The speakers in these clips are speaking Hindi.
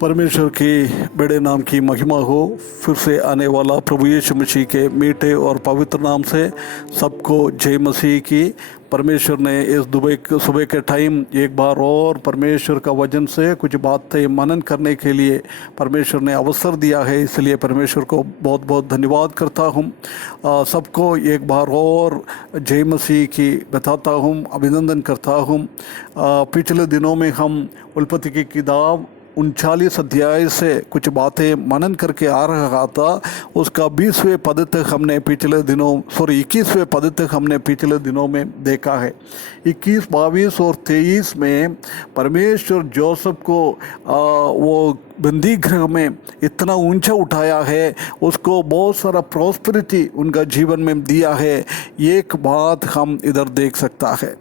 परमेश्वर की बड़े नाम की महिमा हो। फिर से आने वाला प्रभु यीशु मसीह के मीठे और पवित्र नाम से सबको जय मसीह की। परमेश्वर ने इस सुबह के टाइम एक बार और परमेश्वर का वचन से कुछ बातें मनन करने के लिए परमेश्वर ने अवसर दिया है, इसलिए परमेश्वर को बहुत बहुत धन्यवाद करता हूँ। सबको एक बार और जय मसीह की बताता हूँ, अभिनंदन करता हूँ। पिछले दिनों में हम उत्पत्ति की किताब 39 अध्याय से कुछ बातें मनन करके आ रहा था। उसका 20वें पद तक हमने पिछले दिनों 21वें पद तक हमने पिछले दिनों में देखा है। 21, 22 और 23 में परमेश्वर जोसेफ को वो बंदी गृह में इतना ऊंचा उठाया है, उसको बहुत सारा प्रॉस्पेरिटी उनका जीवन में दिया है। एक बात हम इधर देख सकता है,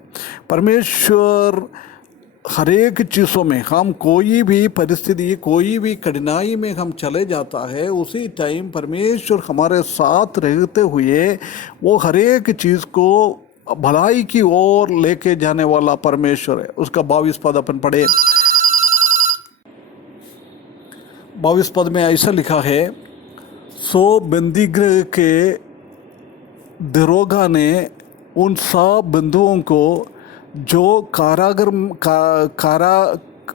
परमेश्वर हर एक चीज़ों में, हम कोई भी परिस्थिति कोई भी कठिनाई में हम चले जाता है, उसी टाइम परमेश्वर हमारे साथ रहते हुए वो हर एक चीज़ को भलाई की ओर लेके जाने वाला परमेश्वर है। उसका 22 पद अपन पढ़े। 22 पद में ऐसा लिखा है, सो बंदीगृह के दरोगा ने उन सब बंधुओं को जो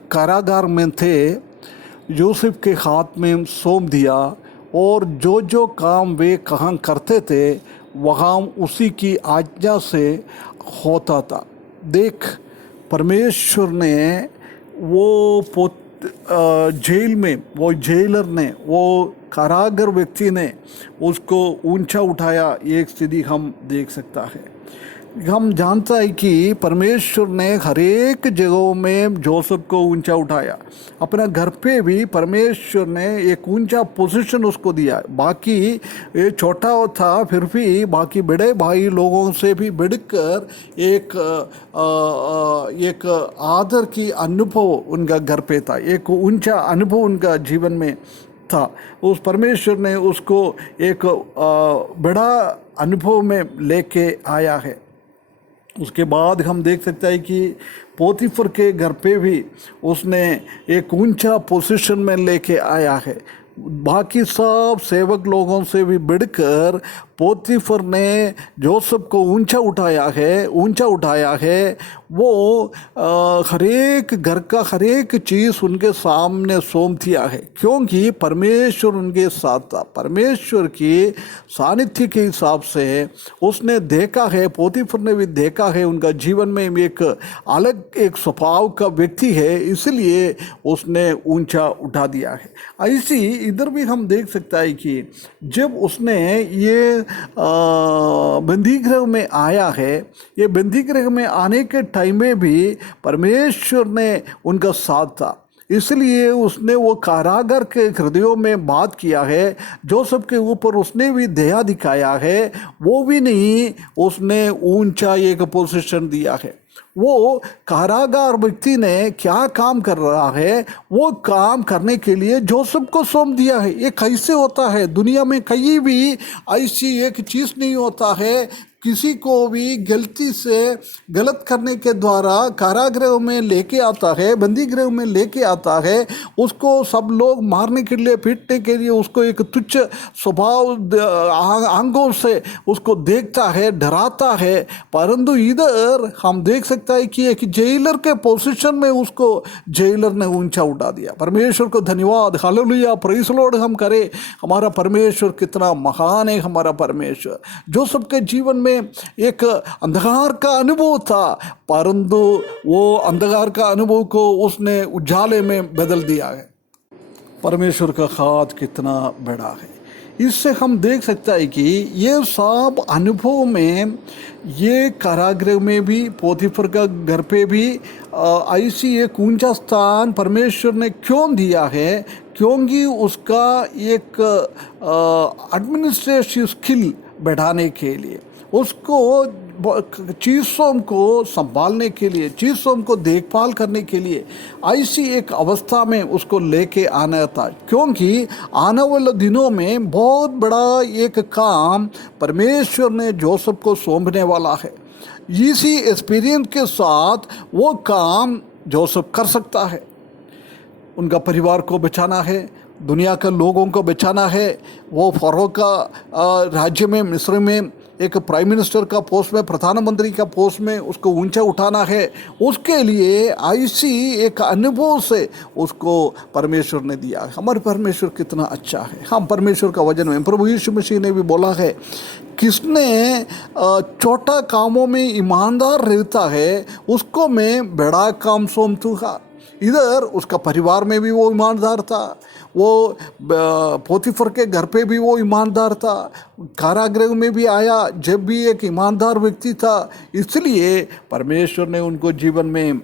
कारागार में थे यूसुफ के हाथ में सौंप दिया, और जो जो काम वे कहाँ करते थे वहाँ उसी की आज्ञा से होता था। देख, परमेश्वर ने वो जेल में वो जेलर ने, वो कारागर व्यक्ति ने उसको ऊंचा उठाया। एक स्थिति हम देख सकता है। हम जानता है कि परमेश्वर ने हर एक जगहों में जोसेफ को ऊंचा उठाया। अपना घर पे भी परमेश्वर ने एक ऊंचा पोजीशन उसको दिया। बाकी ये छोटा था, फिर भी बाकी बड़े भाई लोगों से भी बढ़कर एक आदर की अनुभव उनका घर पे था, एक ऊंचा अनुभव उनका जीवन में था। उस परमेश्वर ने उसको एक बड़ा अनुभव में लेके आया है। उसके बाद हम देख सकते हैं कि पोतीफर के घर पे भी उसने एक ऊंचा पोजीशन में लेके आया है। बाकी सब सेवक लोगों से भी बढ़कर पोतीफर ने जोसेफ को ऊंचा उठाया है। वो हर एक घर का हर एक चीज़ उनके सामने सौंप दिया है, क्योंकि परमेश्वर उनके साथ था। परमेश्वर की सानिध्य के हिसाब से उसने देखा है, पोतीफर ने भी देखा है उनका जीवन में एक अलग एक स्वभाव का व्यक्ति है, इसलिए उसने ऊंचा उठा दिया है। ऐसी इधर भी हम देख सकता है कि जब उसने ये बंदीगृह में आया है, ये बंदीगृह में आने के टाइम में भी परमेश्वर ने उनका साथ था, इसलिए उसने वो कारागार के हृदयों में बात किया है। जोसेफ के ऊपर उसने भी दया दिखाया है, वो भी नहीं, उसने ऊंचा एक पोजीशन दिया है। वो कारागार व्यक्ति ने क्या काम कर रहा है, वो काम करने के लिए जोसेफ को सौंप दिया है। ये कैसे होता है? दुनिया में कहीं भी ऐसी एक चीज़ नहीं होता है। किसी को भी गलती से गलत करने के द्वारा कारागृह में लेके आता है, बंदी गृह में लेके आता है, उसको सब लोग मारने के लिए, पीटने के लिए उसको एक तुच्छ स्वभाव आंगों से उसको देखता है, डराता है। परंतु इधर हम देख सकता है कि एक जेलर के पोजीशन में उसको जेलर ने ऊंचा उठा दिया। परमेश्वर को धन्यवाद, हालेलुया, प्रेज़ लॉर्ड हम करें। हमारा परमेश्वर कितना महान है। हमारा परमेश्वर जो सबके जीवन में एक अंधकार का अनुभव था, परंतु वो अंधकार का अनुभव को उसने उजाले में बदल दिया है। परमेश्वर का हाथ कितना बड़ा है। इससे हम देख सकता है कि ये सब अनुभव में, ये कारागृह में भी, पोतीफर का घर पे भी ऐसी एक ऊंचा स्थान परमेश्वर ने क्यों दिया है? क्योंकि उसका एक एडमिनिस्ट्रेटिव स्किल बढ़ाने के लिए, उसको चीज़ों को संभालने के लिए, चीज़ों को देखभाल करने के लिए ऐसी एक अवस्था में उसको लेके आना था। क्योंकि आने वाले दिनों में बहुत बड़ा एक काम परमेश्वर ने जोसेफ को सौंपने वाला है। इसी एक्सपीरियंस के साथ वो काम जोसेफ कर सकता है। उनका परिवार को बचाना है, दुनिया के लोगों को बचाना है। वो फ़रो का राज्य में, मिस्र में एक प्राइम मिनिस्टर का पोस्ट में, प्रधानमंत्री का पोस्ट में उसको ऊंचा उठाना है। उसके लिए ऐसी एक अनुभव से उसको परमेश्वर ने दिया। हमारे परमेश्वर कितना अच्छा है। हम परमेश्वर का वचन में प्रभु यीशु मसीह ने भी बोला है, किसने छोटा कामों में ईमानदार रहता है उसको मैं बड़ा काम सौंपूंगा। इधर उसका परिवार में भी वो ईमानदार था, वो पोतीफर के घर पे भी वो ईमानदार था, कारागृह में भी आया जब भी एक ईमानदार व्यक्ति था। इसलिए परमेश्वर ने उनको जीवन में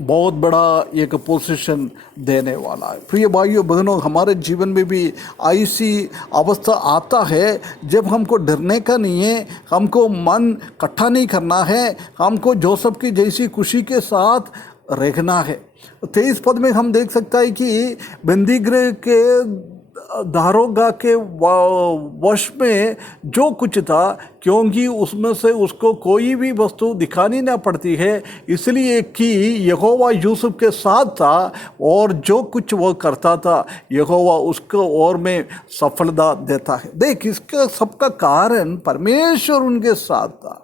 बहुत बड़ा एक पोजीशन देने वाला है। प्रिय भाइयों बहनों, हमारे जीवन में भी ऐसी अवस्था आता है जब हमको डरने का नहीं है, हमको मन इकट्ठा नहीं करना है, हमको जोसेफ की जैसी खुशी के साथ रहना है। 23 पद में हम देख सकता है कि बंदीगृह के दारोगा के वश में जो कुछ था, क्योंकि उसमें से उसको कोई भी वस्तु दिखानी ना पड़ती है, इसलिए कि यहोवा यूसुफ के साथ था और जो कुछ वो करता था यहोवा उसको और में सफलता देता है। देख, इसका सबका कारण परमेश्वर उनके साथ था,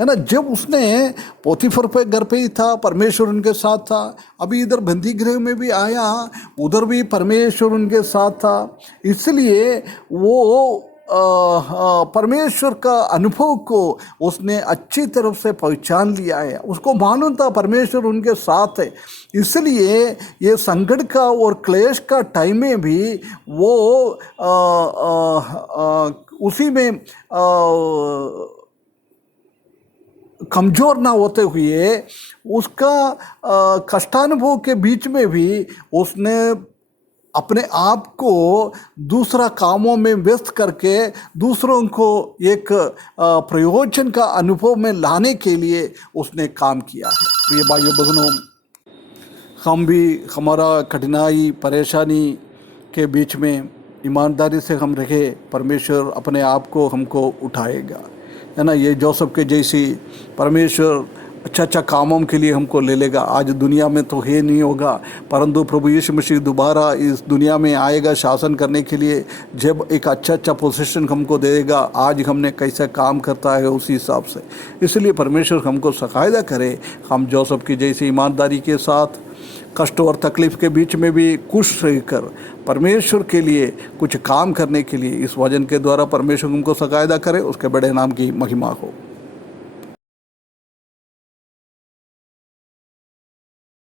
है ना। जब उसने पोतीफर पे घर पे ही था, परमेश्वर उनके साथ था। अभी इधर बंदी गृह में भी आया, उधर भी परमेश्वर उनके साथ था। इसलिए वो परमेश्वर का अनुभव को उसने अच्छी तरफ से पहचान लिया है। उसको मालूम था परमेश्वर उनके साथ है। इसलिए ये संकट का और क्लेश का टाइम में भी वो उसी में कमज़ोर ना होते हुए उसका कष्टानुभव के बीच में भी उसने अपने आप को दूसरा कामों में व्यस्त करके दूसरों को एक प्रयोजन का अनुभव में लाने के लिए उसने काम किया है। प्रिय भाइयों बहनों, हम भी हमारा कठिनाई परेशानी के बीच में ईमानदारी से हम रहे, परमेश्वर अपने आप को हमको उठाएगा, है ना। ये जोसेफ के जैसी परमेश्वर अच्छा कामों के लिए हमको ले लेगा। आज दुनिया में तो है नहीं होगा, परंतु प्रभु यीशु मसीह दोबारा इस दुनिया में आएगा शासन करने के लिए, जब एक अच्छा पोजीशन हमको देगा। आज हमने कैसा काम करता है उसी हिसाब से। इसलिए परमेश्वर हमको सहायता करे, हम जोसेफ की जैसी ईमानदारी के साथ कष्ट और तकलीफ के बीच में भी खुश रहकर परमेश्वर के लिए कुछ काम करने के लिए इस वचन के द्वारा परमेश्वर हमको सहायता करे। उसके बड़े नाम की महिमा हो।